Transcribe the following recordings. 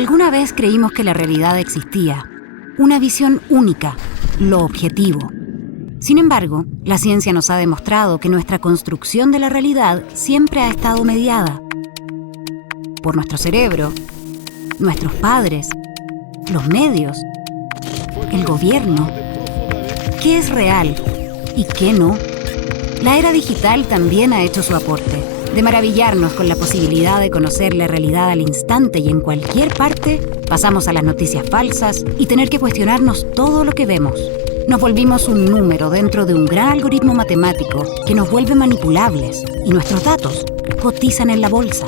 Alguna vez creímos que la realidad existía, una visión única, lo objetivo. Sin embargo, la ciencia nos ha demostrado que nuestra construcción de la realidad siempre ha estado mediada por nuestro cerebro, nuestros padres, los medios, el gobierno. ¿Qué es real y qué no? La era digital también ha hecho su aporte, de maravillarnos con la posibilidad de conocer la realidad al instante y en cualquier parte. Pasamos a las noticias falsas y tener que cuestionarnos todo lo que vemos. Nos volvimos un número dentro de un gran algoritmo matemático que nos vuelve manipulables y nuestros datos cotizan en la bolsa.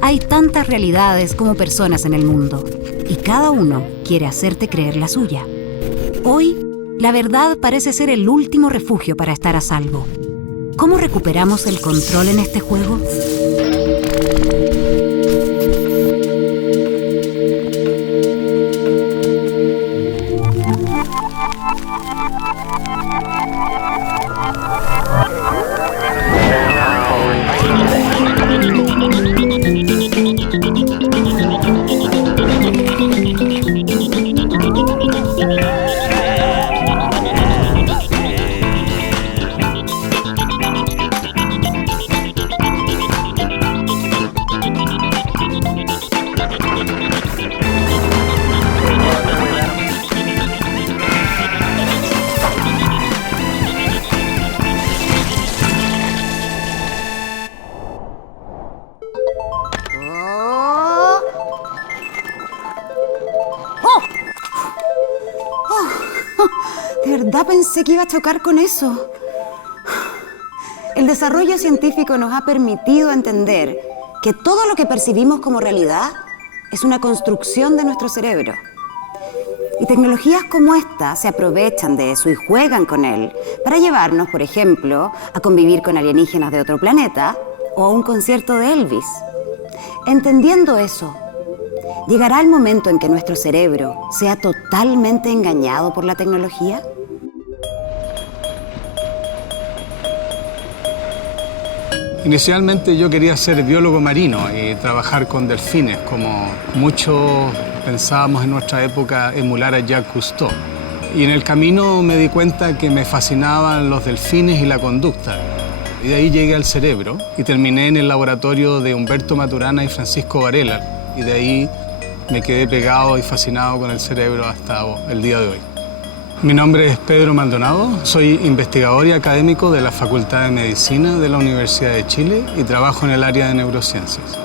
Hay tantas realidades como personas en el mundo y cada uno quiere hacerte creer la suya. Hoy, la verdad parece ser el último refugio para estar a salvo. ¿Cómo recuperamos el control en este juego? De verdad pensé que iba a chocar con eso. El desarrollo científico nos ha permitido entender que todo lo que percibimos como realidad es una construcción de nuestro cerebro. Y tecnologías como esta se aprovechan de eso y juegan con él para llevarnos, por ejemplo, a convivir con alienígenas de otro planeta o a un concierto de Elvis. Entendiendo eso, ¿llegará el momento en que nuestro cerebro sea totalmente engañado por la tecnología? Inicialmente yo quería ser biólogo marino y trabajar con delfines, como muchos pensábamos en nuestra época emular a Jacques Cousteau. Y en el camino me di cuenta que me fascinaban los delfines y la conducta. Y de ahí llegué al cerebro y terminé en el laboratorio de Humberto Maturana y Francisco Varela. Y de ahí me quedé pegado y fascinado con el cerebro hasta el día de hoy. Mi nombre es Pedro Maldonado, soy investigador y académico de la Facultad de Medicina de la Universidad de Chile y trabajo en el área de neurociencias.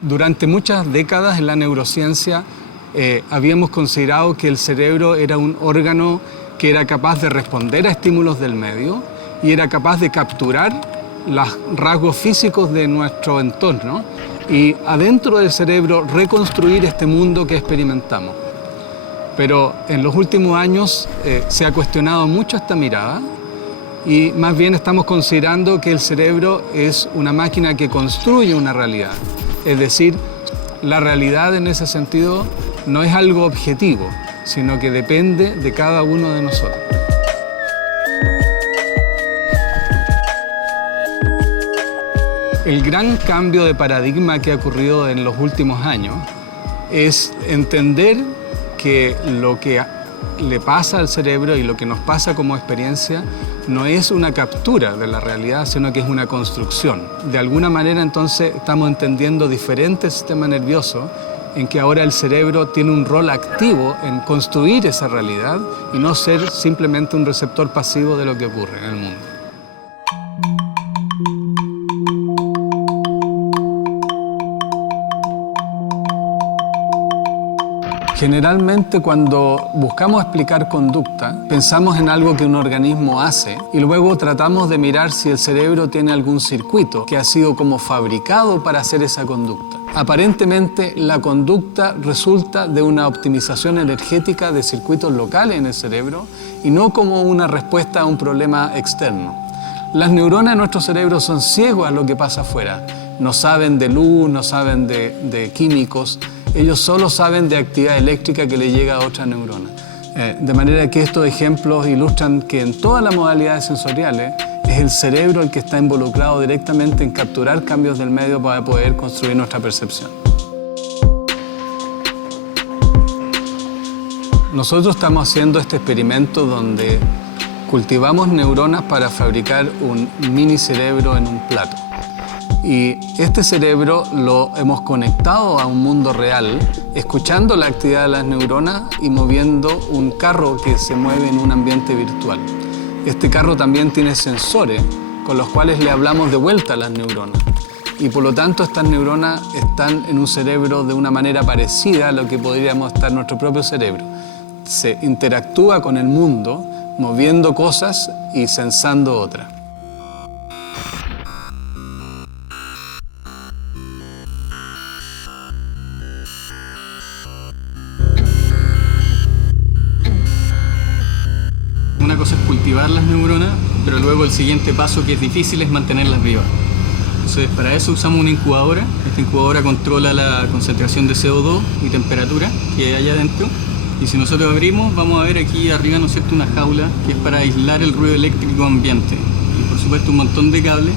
Durante muchas décadas en la neurociencia habíamos considerado que el cerebro era un órgano que era capaz de responder a estímulos del medio y era capaz de capturar los rasgos físicos de nuestro entorno y adentro del cerebro reconstruir este mundo que experimentamos. Pero en los últimos años se ha cuestionado mucho esta mirada y más bien estamos considerando que el cerebro es una máquina que construye una realidad. Es decir, la realidad en ese sentido no es algo objetivo, sino que depende de cada uno de nosotros. El gran cambio de paradigma que ha ocurrido en los últimos años es entender que lo que le pasa al cerebro y lo que nos pasa como experiencia no es una captura de la realidad, sino que es una construcción. De alguna manera, entonces, estamos entendiendo diferentes sistemas nerviosos en que ahora el cerebro tiene un rol activo en construir esa realidad y no ser simplemente un receptor pasivo de lo que ocurre en el mundo. Generalmente cuando buscamos explicar conducta, pensamos en algo que un organismo hace y luego tratamos de mirar si el cerebro tiene algún circuito que ha sido como fabricado para hacer esa conducta. Aparentemente, la conducta resulta de una optimización energética de circuitos locales en el cerebro y no como una respuesta a un problema externo. Las neuronas de nuestro cerebro son ciegos a lo que pasa afuera. No saben de luz, no saben de químicos. Ellos solo saben de actividad eléctrica que le llega a otra neurona. De manera que estos ejemplos ilustran que en todas las modalidades sensoriales es el cerebro el que está involucrado directamente en capturar cambios del medio para poder construir nuestra percepción. Nosotros estamos haciendo este experimento donde cultivamos neuronas para fabricar un mini cerebro en un plato. Y este cerebro lo hemos conectado a un mundo real, escuchando la actividad de las neuronas y moviendo un carro que se mueve en un ambiente virtual. Este carro también tiene sensores con los cuales le hablamos de vuelta a las neuronas. Y por lo tanto estas neuronas están en un cerebro de una manera parecida a lo que podríamos estar en nuestro propio cerebro. Se interactúa con el mundo, moviendo cosas y sensando otras. Una cosa es cultivar las neuronas, pero luego el siguiente paso, que es difícil, es mantenerlas vivas. Entonces, para eso usamos una incubadora. Esta incubadora controla la concentración de CO2 y temperatura que hay adentro. Y si nosotros abrimos, vamos a ver aquí arriba, ¿no es cierto?, una jaula que es para aislar el ruido eléctrico ambiente. Y por supuesto un montón de cables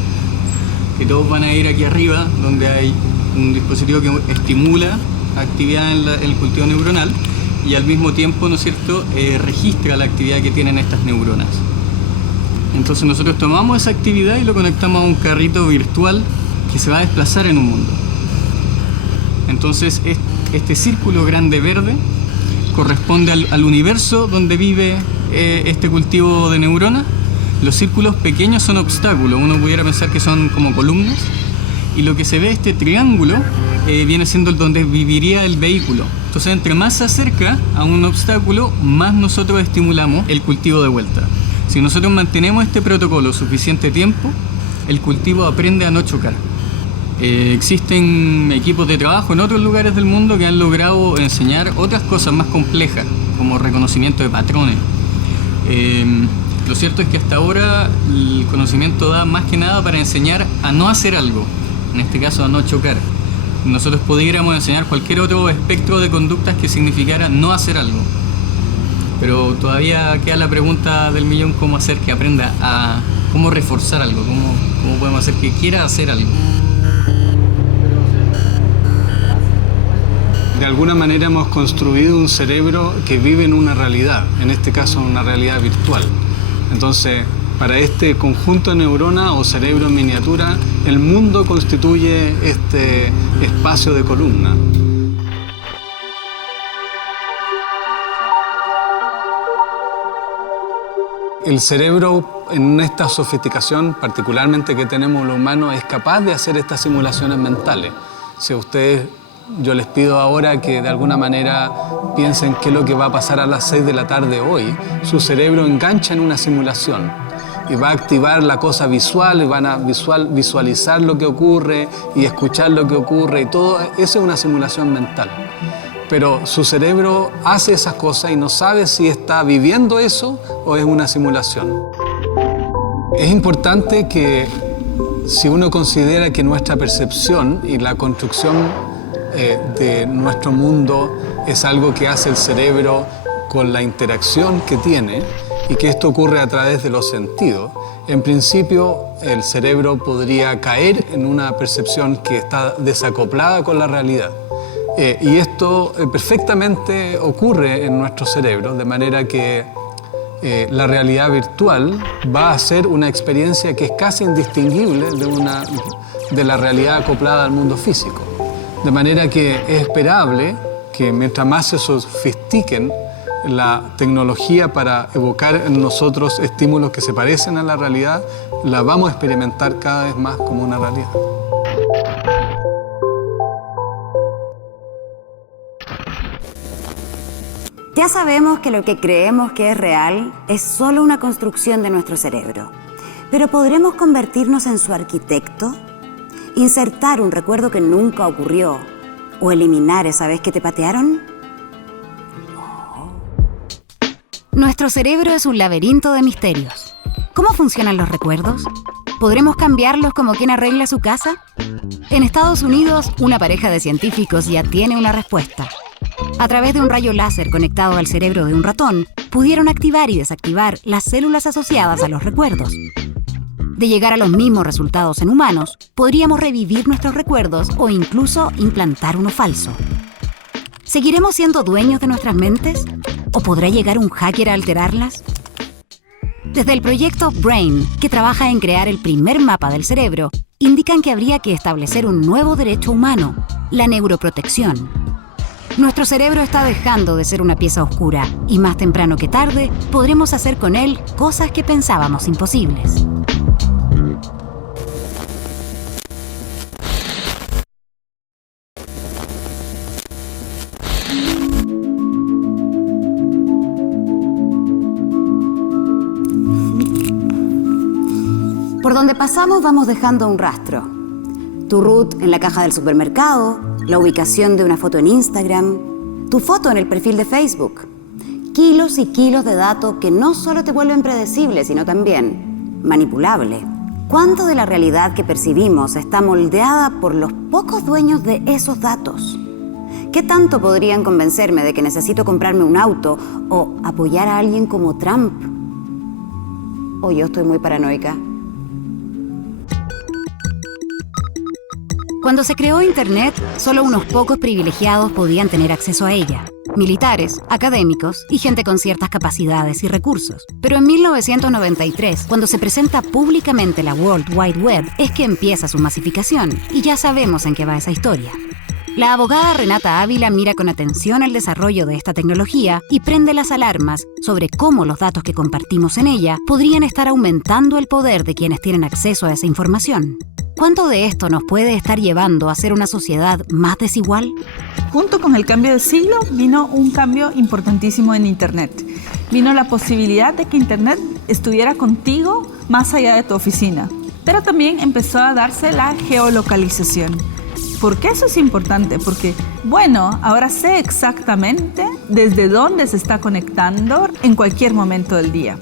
que todos van a ir aquí arriba, donde hay un dispositivo que estimula actividad en el cultivo neuronal y al mismo tiempo, ¿no es cierto?, registra la actividad que tienen estas neuronas. Entonces nosotros tomamos esa actividad y lo conectamos a un carrito virtual que se va a desplazar en un mundo. Entonces este círculo grande verde corresponde al universo donde vive este cultivo de neuronas. Los círculos pequeños son obstáculos, uno pudiera pensar que son como columnas, y lo que se ve, este triángulo, viene siendo donde viviría el vehículo. Entonces, entre más se acerca a un obstáculo, más nosotros estimulamos el cultivo de vuelta. Si nosotros mantenemos este protocolo suficiente tiempo, el cultivo aprende a no chocar. Existen equipos de trabajo en otros lugares del mundo que han logrado enseñar otras cosas más complejas, como reconocimiento de patrones. Lo cierto es que hasta ahora el conocimiento da más que nada para enseñar a no hacer algo, en este caso a no chocar. Nosotros pudiéramos enseñar cualquier otro espectro de conductas que significara no hacer algo. Pero todavía queda la pregunta del millón: ¿cómo hacer que aprenda a... cómo reforzar algo? ¿Cómo podemos hacer que quiera hacer algo? De alguna manera hemos construido un cerebro que vive en una realidad, en este caso en una realidad virtual. Entonces, para este conjunto de neuronas o cerebro en miniatura, el mundo constituye este espacio de columna. El cerebro, en esta sofisticación particularmente que tenemos los humanos, es capaz de hacer estas simulaciones mentales. Si ustedes, yo les pido ahora que de alguna manera piensen qué es lo que va a pasar a las 6 de la tarde hoy, su cerebro engancha en una simulación y va a activar la cosa visual, y van a visualizar lo que ocurre y escuchar lo que ocurre, y todo eso es una simulación mental. Pero su cerebro hace esas cosas y no sabe si está viviendo eso o es una simulación. Es importante que, si uno considera que nuestra percepción y la construcción de nuestro mundo es algo que hace el cerebro con la interacción que tiene, y que esto ocurre a través de los sentidos, en principio el cerebro podría caer en una percepción que está desacoplada con la realidad. Y esto perfectamente ocurre en nuestro cerebro, de manera que la realidad virtual va a ser una experiencia que es casi indistinguible de la realidad acoplada al mundo físico. De manera que es esperable que mientras más se sofistiquen la tecnología para evocar en nosotros estímulos que se parecen a la realidad, la vamos a experimentar cada vez más como una realidad. Ya sabemos que lo que creemos que es real es solo una construcción de nuestro cerebro, pero ¿podremos convertirnos en su arquitecto? ¿Insertar un recuerdo que nunca ocurrió o eliminar esa vez que te patearon? Nuestro cerebro es un laberinto de misterios. ¿Cómo funcionan los recuerdos? ¿Podremos cambiarlos como quien arregla su casa? En Estados Unidos, una pareja de científicos ya tiene una respuesta. A través de un rayo láser conectado al cerebro de un ratón, pudieron activar y desactivar las células asociadas a los recuerdos. De llegar a los mismos resultados en humanos, podríamos revivir nuestros recuerdos o incluso implantar uno falso. ¿Seguiremos siendo dueños de nuestras mentes? ¿O podrá llegar un hacker a alterarlas? Desde el proyecto Brain, que trabaja en crear el primer mapa del cerebro, indican que habría que establecer un nuevo derecho humano, la neuroprotección. Nuestro cerebro está dejando de ser una pieza oscura y más temprano que tarde podremos hacer con él cosas que pensábamos imposibles. Por donde pasamos vamos dejando un rastro. Tu root en la caja del supermercado, la ubicación de una foto en Instagram, tu foto en el perfil de Facebook. Kilos y kilos de datos que no solo te vuelven predecible, sino también manipulable. ¿Cuánto de la realidad que percibimos está moldeada por los pocos dueños de esos datos? ¿Qué tanto podrían convencerme de que necesito comprarme un auto o apoyar a alguien como Trump? ¿O yo estoy muy paranoica? Cuando se creó Internet, solo unos pocos privilegiados podían tener acceso a ella. Militares, académicos y gente con ciertas capacidades y recursos. Pero en 1993, cuando se presenta públicamente la World Wide Web, es que empieza su masificación, y ya sabemos en qué va esa historia. La abogada Renata Ávila mira con atención el desarrollo de esta tecnología y prende las alarmas sobre cómo los datos que compartimos en ella podrían estar aumentando el poder de quienes tienen acceso a esa información. ¿Cuánto de esto nos puede estar llevando a ser una sociedad más desigual? Junto con el cambio de siglo vino un cambio importantísimo en Internet. Vino la posibilidad de que Internet estuviera contigo más allá de tu oficina. Pero también empezó a darse la geolocalización. ¿Por qué eso es importante? Porque, bueno, ahora sé exactamente desde dónde se está conectando en cualquier momento del día.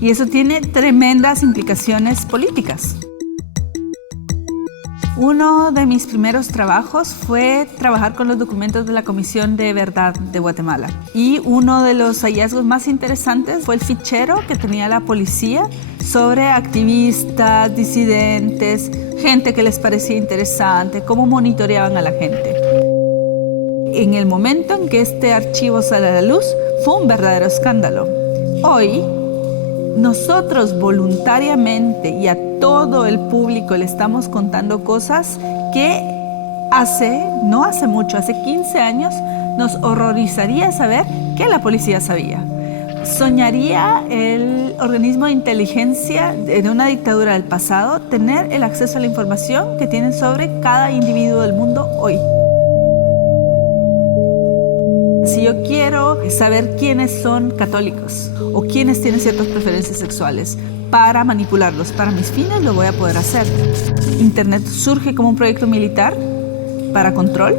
Y eso tiene tremendas implicaciones políticas. Uno de mis primeros trabajos fue trabajar con los documentos de la Comisión de Verdad de Guatemala. Y uno de los hallazgos más interesantes fue el fichero que tenía la policía sobre activistas, disidentes, gente que les parecía interesante, cómo monitoreaban a la gente. En el momento en que este archivo sale a la luz, fue un verdadero escándalo. Hoy, nosotros voluntariamente y a todo el público le estamos contando cosas que no hace mucho, hace 15 años, nos horrorizaría saber que la policía sabía. Soñaría el organismo de inteligencia de una dictadura del pasado tener el acceso a la información que tienen sobre cada individuo del mundo hoy. Si yo quiero saber quiénes son católicos o quiénes tienen ciertas preferencias sexuales para manipularlos para mis fines, lo voy a poder hacer. Internet surge como un proyecto militar para control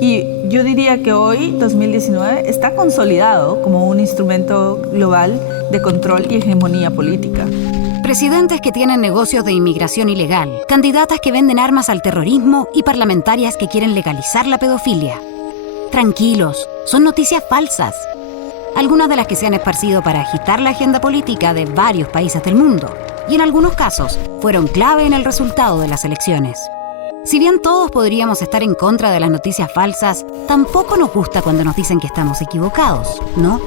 y yo diría que hoy, 2019, está consolidado como un instrumento global de control y hegemonía política. Presidentes que tienen negocios de inmigración ilegal, candidatas que venden armas al terrorismo y parlamentarias que quieren legalizar la pedofilia. Tranquilos, son noticias falsas. Algunas de las que se han esparcido para agitar la agenda política de varios países del mundo, y en algunos casos fueron clave en el resultado de las elecciones. Si bien todos podríamos estar en contra de las noticias falsas, tampoco nos gusta cuando nos dicen que estamos equivocados, ¿no?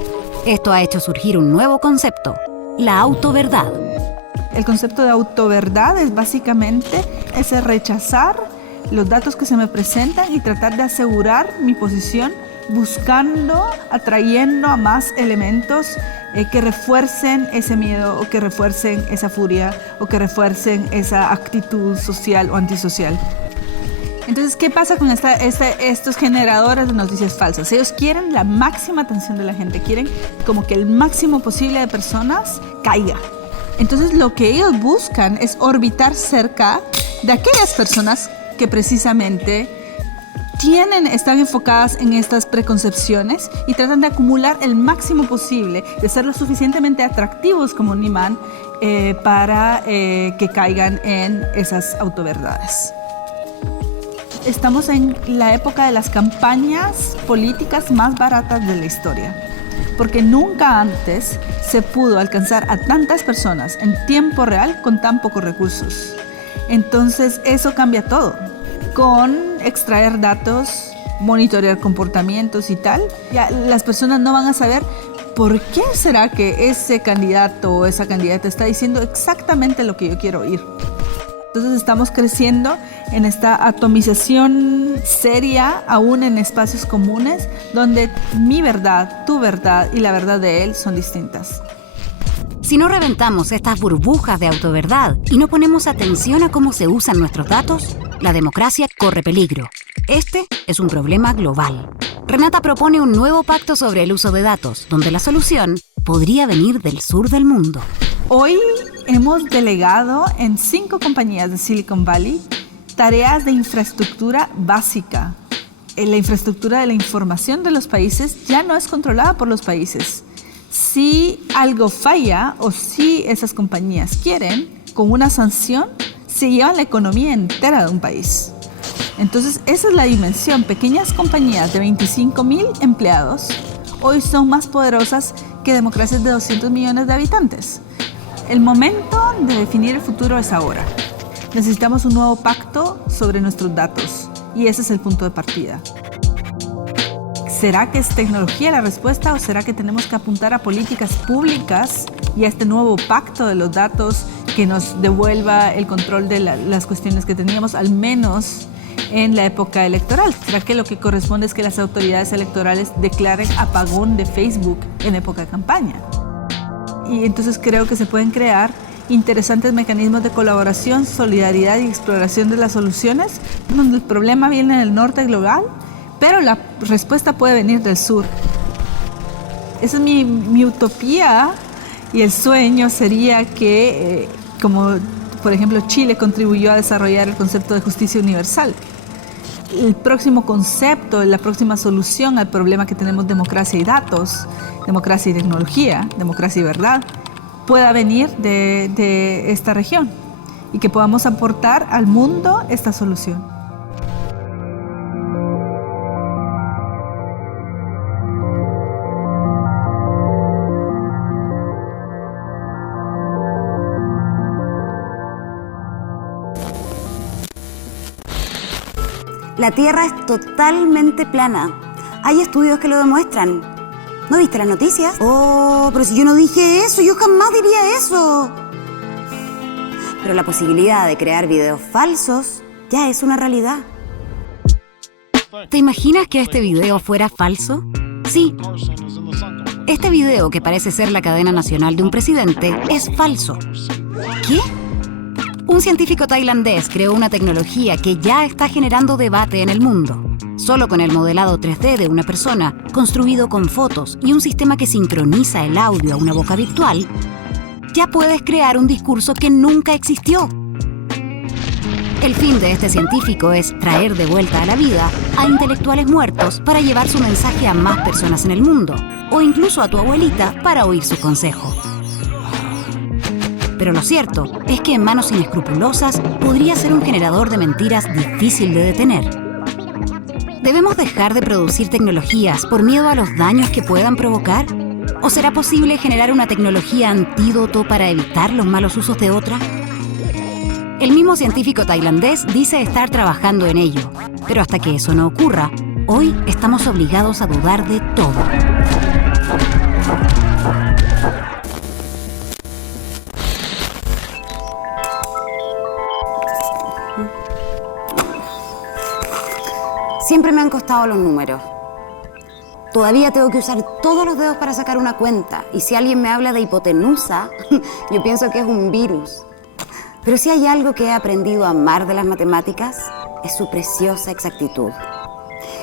Esto ha hecho surgir un nuevo concepto, la autoverdad. El concepto de autoverdad es básicamente ese rechazar los datos que se me presentan y tratar de asegurar mi posición buscando, atrayendo a más elementos que refuercen ese miedo o que refuercen esa furia o que refuercen esa actitud social o antisocial. Entonces, ¿qué pasa con estos generadores de noticias falsas? Ellos quieren la máxima atención de la gente, quieren como que el máximo posible de personas caiga. Entonces, lo que ellos buscan es orbitar cerca de aquellas personas que precisamente están enfocadas en estas preconcepciones y tratan de acumular el máximo posible, de ser lo suficientemente atractivos como un imán para que caigan en esas autoverdades. Estamos en la época de las campañas políticas más baratas de la historia. porque nunca antes se pudo alcanzar a tantas personas en tiempo real con tan pocos recursos. Entonces eso cambia todo. Con extraer datos, monitorear comportamientos y tal, ya las personas no van a saber por qué será que ese candidato o esa candidata está diciendo exactamente lo que yo quiero oír. Entonces estamos creciendo en esta atomización seria, aún en espacios comunes, donde mi verdad, tu verdad y la verdad de él son distintas. Si no reventamos estas burbujas de autoverdad y no ponemos atención a cómo se usan nuestros datos, la democracia corre peligro. Este es un problema global. Renata propone un nuevo pacto sobre el uso de datos, donde la solución podría venir del sur del mundo. Hoy hemos delegado en 5 compañías de Silicon Valley tareas de infraestructura básica. La infraestructura de la información de los países ya no es controlada por los países. Si algo falla o si esas compañías quieren, con una sanción, se llevan la economía entera de un país. Entonces, esa es la dimensión. Pequeñas compañías de 25,000 empleados hoy son más poderosas que democracias de 200 millones de habitantes. El momento de definir el futuro es ahora. Necesitamos un nuevo pacto sobre nuestros datos y ese es el punto de partida. ¿Será que es tecnología la respuesta o será que tenemos que apuntar a políticas públicas y a este nuevo pacto de los datos que nos devuelva el control de las cuestiones que teníamos, al menos en la época electoral? ¿Será que lo que corresponde es que las autoridades electorales declaren apagón de Facebook en época de campaña? Y entonces creo que se pueden crear interesantes mecanismos de colaboración, solidaridad y exploración de las soluciones, donde el problema viene del norte global, pero la respuesta puede venir del sur. Esa es mi utopía, y el sueño sería que, como por ejemplo Chile contribuyó a desarrollar el concepto de justicia universal, el próximo concepto, la próxima solución al problema que tenemos democracia y datos, democracia y tecnología, democracia y verdad, pueda venir de esta región y que podamos aportar al mundo esta solución. La Tierra es totalmente plana. Hay estudios que lo demuestran. ¿No viste las noticias? Oh, pero si yo no dije eso, yo jamás diría eso. Pero la posibilidad de crear videos falsos ya es una realidad. ¿Te imaginas que este video fuera falso? Sí. Este video, que parece ser la cadena nacional de un presidente, es falso. ¿Qué? Un científico tailandés creó una tecnología que ya está generando debate en el mundo. Solo con el modelado 3D de una persona, construido con fotos y un sistema que sincroniza el audio a una boca virtual, ya puedes crear un discurso que nunca existió. El fin de este científico es traer de vuelta a la vida a intelectuales muertos para llevar su mensaje a más personas en el mundo, o incluso a tu abuelita para oír su consejo. Pero lo cierto es que en manos inescrupulosas podría ser un generador de mentiras difícil de detener. ¿Debemos dejar de producir tecnologías por miedo a los daños que puedan provocar? ¿O será posible generar una tecnología antídoto para evitar los malos usos de otra? El mismo científico tailandés dice estar trabajando en ello, pero hasta que eso no ocurra, hoy estamos obligados a dudar de todo. Siempre me han costado los números. Todavía tengo que usar todos los dedos para sacar una cuenta. Y si alguien me habla de hipotenusa, yo pienso que es un virus. Pero si hay algo que he aprendido a amar de las matemáticas, es su preciosa exactitud.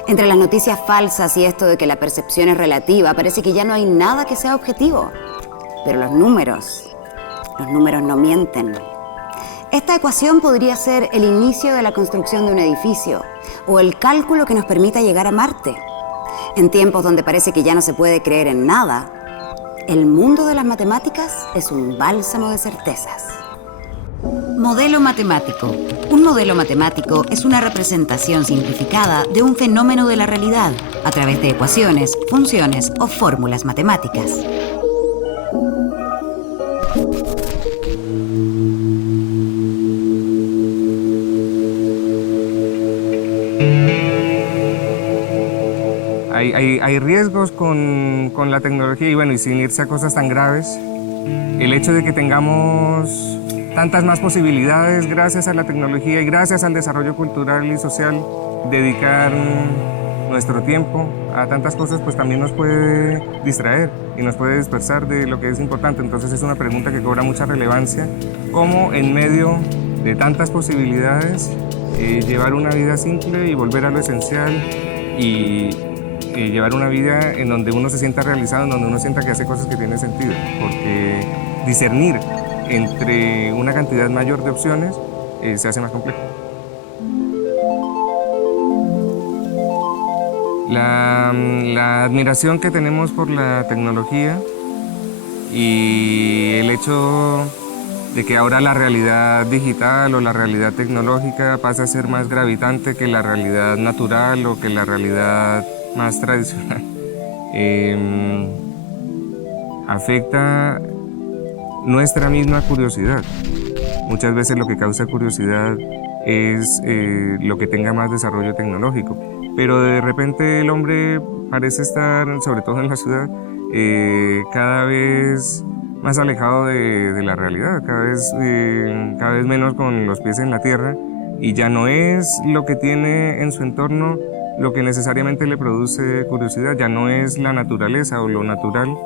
Entre las noticias falsas y esto de que la percepción es relativa, parece que ya no hay nada que sea objetivo. Pero los números no mienten. Esta ecuación podría ser el inicio de la construcción de un edificio o el cálculo que nos permita llegar a Marte. En tiempos donde parece que ya no se puede creer en nada, el mundo de las matemáticas es un bálsamo de certezas. Modelo matemático. Un modelo matemático es una representación simplificada de un fenómeno de la realidad a través de ecuaciones, funciones o fórmulas matemáticas. Hay riesgos con la tecnología y bueno, y sin irse a cosas tan graves, el hecho de que tengamos tantas más posibilidades gracias a la tecnología y gracias al desarrollo cultural y social, dedicar nuestro tiempo a tantas cosas pues también nos puede distraer y nos puede dispersar de lo que es importante. Entonces es una pregunta que cobra mucha relevancia, cómo en medio de tantas posibilidades llevar una vida simple y volver a lo esencial y llevar una vida en donde uno se sienta realizado, en donde uno sienta que hace cosas que tienen sentido, porque discernir entre una cantidad mayor de opciones se hace más complejo. La admiración que tenemos por la tecnología y el hecho de que ahora la realidad digital o la realidad tecnológica pasa a ser más gravitante que la realidad natural o que la realidad más tradicional, afecta nuestra misma curiosidad. Muchas veces lo que causa curiosidad es lo que tenga más desarrollo tecnológico, pero de repente el hombre parece estar, sobre todo en la ciudad, cada vez más alejado de la realidad, cada vez menos con los pies en la tierra, y ya no es lo que tiene en su entorno lo que necesariamente le produce curiosidad, ya no es la naturaleza o lo natural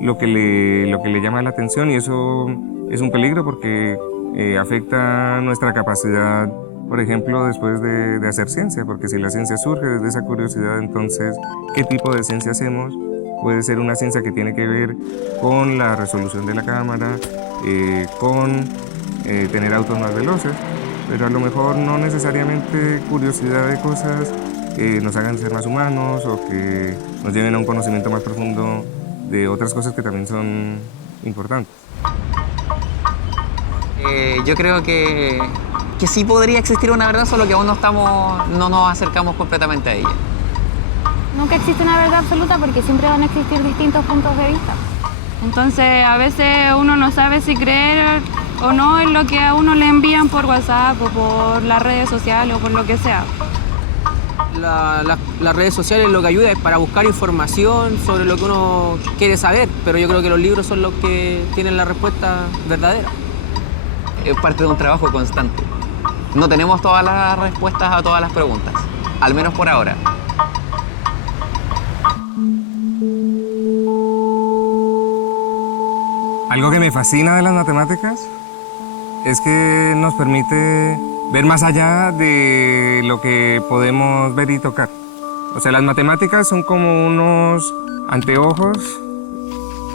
lo que le llama la atención, y eso es un peligro porque afecta nuestra capacidad, por ejemplo, después de hacer ciencia, porque si la ciencia surge desde esa curiosidad, entonces, ¿qué tipo de ciencia hacemos? Puede ser una ciencia que tiene que ver con la resolución de la cámara, con tener autos más veloces, pero a lo mejor no necesariamente curiosidad de cosas que nos hagan ser más humanos o que nos lleven a un conocimiento más profundo de otras cosas que también son importantes. Yo creo que sí podría existir una verdad, solo que aún no nos acercamos completamente a ella. Nunca existe una verdad absoluta porque siempre van a existir distintos puntos de vista. Entonces a veces uno no sabe si creer o no en lo que a uno le envían por WhatsApp o por las redes sociales o por lo que sea. Las redes sociales lo que ayuda es para buscar información sobre lo que uno quiere saber, pero yo creo que los libros son los que tienen la respuesta verdadera. Es parte de un trabajo constante. No tenemos todas las respuestas a todas las preguntas, al menos por ahora. Algo que me fascina de las matemáticas es que nos permite ver más allá de lo que podemos ver y tocar. O sea, las matemáticas son como unos anteojos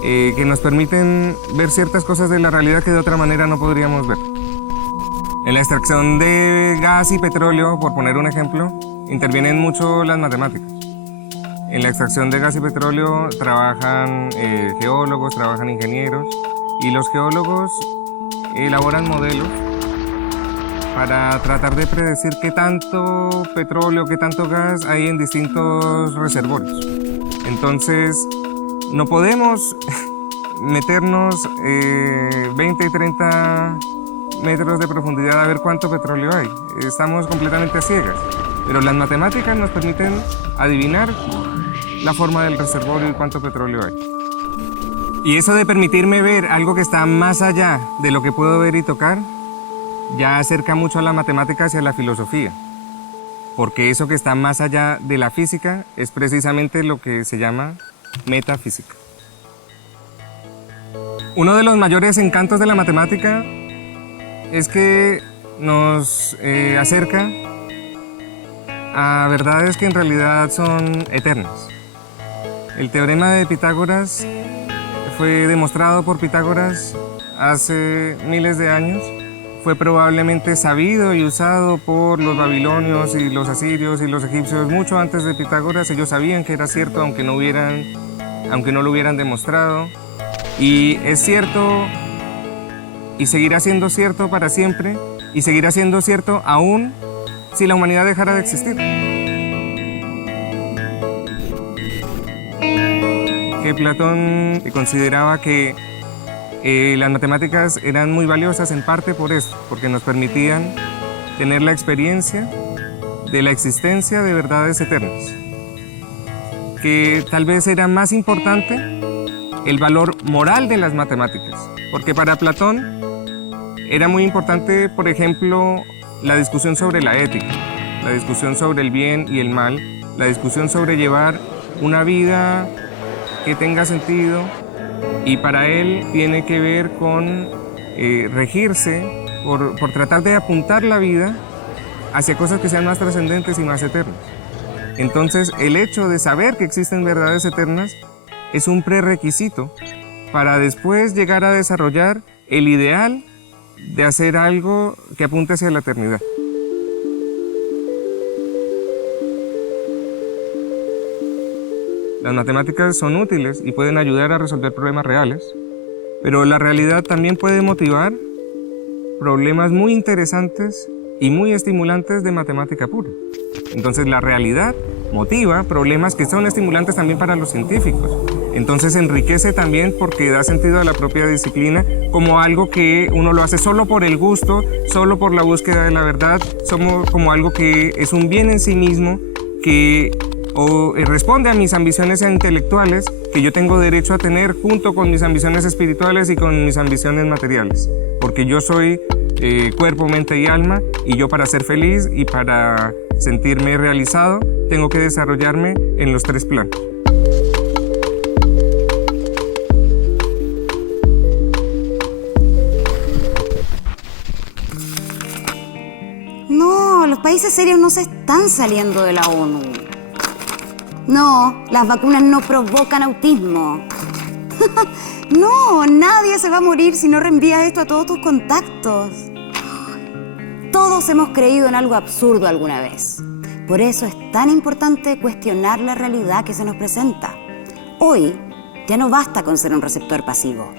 que nos permiten ver ciertas cosas de la realidad que de otra manera no podríamos ver. En la extracción de gas y petróleo, por poner un ejemplo, intervienen mucho las matemáticas. En la extracción de gas y petróleo trabajan geólogos, trabajan ingenieros, y los geólogos elaboran modelos para tratar de predecir qué tanto petróleo, qué tanto gas hay en distintos reservorios. Entonces, no podemos meternos 20 y 30 metros de profundidad a ver cuánto petróleo hay. Estamos completamente a ciegas. Pero las matemáticas nos permiten adivinar la forma del reservorio y cuánto petróleo hay. Y eso de permitirme ver algo que está más allá de lo que puedo ver y tocar, ya acerca mucho a la matemática hacia la filosofía. Porque eso que está más allá de la física es precisamente lo que se llama metafísica. Uno de los mayores encantos de la matemática es que nos acerca a verdades que en realidad son eternas. El teorema de Pitágoras fue demostrado por Pitágoras hace miles de años. Fue probablemente sabido y usado por los babilonios y los asirios y los egipcios mucho antes de Pitágoras. Ellos sabían que era cierto aunque no lo hubieran demostrado. Y es cierto y seguirá siendo cierto para siempre y seguirá siendo cierto aún si la humanidad dejara de existir. Que Platón consideraba que las matemáticas eran muy valiosas en parte por eso, porque nos permitían tener la experiencia de la existencia de verdades eternas. Que tal vez era más importante el valor moral de las matemáticas, porque para Platón era muy importante, por ejemplo, la discusión sobre la ética, la discusión sobre el bien y el mal, la discusión sobre llevar una vida que tenga sentido, y para él tiene que ver con regirse por tratar de apuntar la vida hacia cosas que sean más trascendentes y más eternas. Entonces, el hecho de saber que existen verdades eternas es un prerequisito para después llegar a desarrollar el ideal de hacer algo que apunte hacia la eternidad. Las matemáticas son útiles y pueden ayudar a resolver problemas reales, pero la realidad también puede motivar problemas muy interesantes y muy estimulantes de matemática pura. Entonces la realidad motiva problemas que son estimulantes también para los científicos. Entonces enriquece también porque da sentido a la propia disciplina como algo que uno lo hace solo por el gusto, solo por la búsqueda de la verdad, como algo que es un bien en sí mismo, que responde a mis ambiciones intelectuales que yo tengo derecho a tener junto con mis ambiciones espirituales y con mis ambiciones materiales. Porque yo soy cuerpo, mente y alma, y yo para ser feliz y para sentirme realizado tengo que desarrollarme en los tres planos. No, los países serios no se están saliendo de la ONU. No, las vacunas no provocan autismo. No, nadie se va a morir si no reenvías esto a todos tus contactos. Todos hemos creído en algo absurdo alguna vez. Por eso es tan importante cuestionar la realidad que se nos presenta. Hoy ya no basta con ser un receptor pasivo.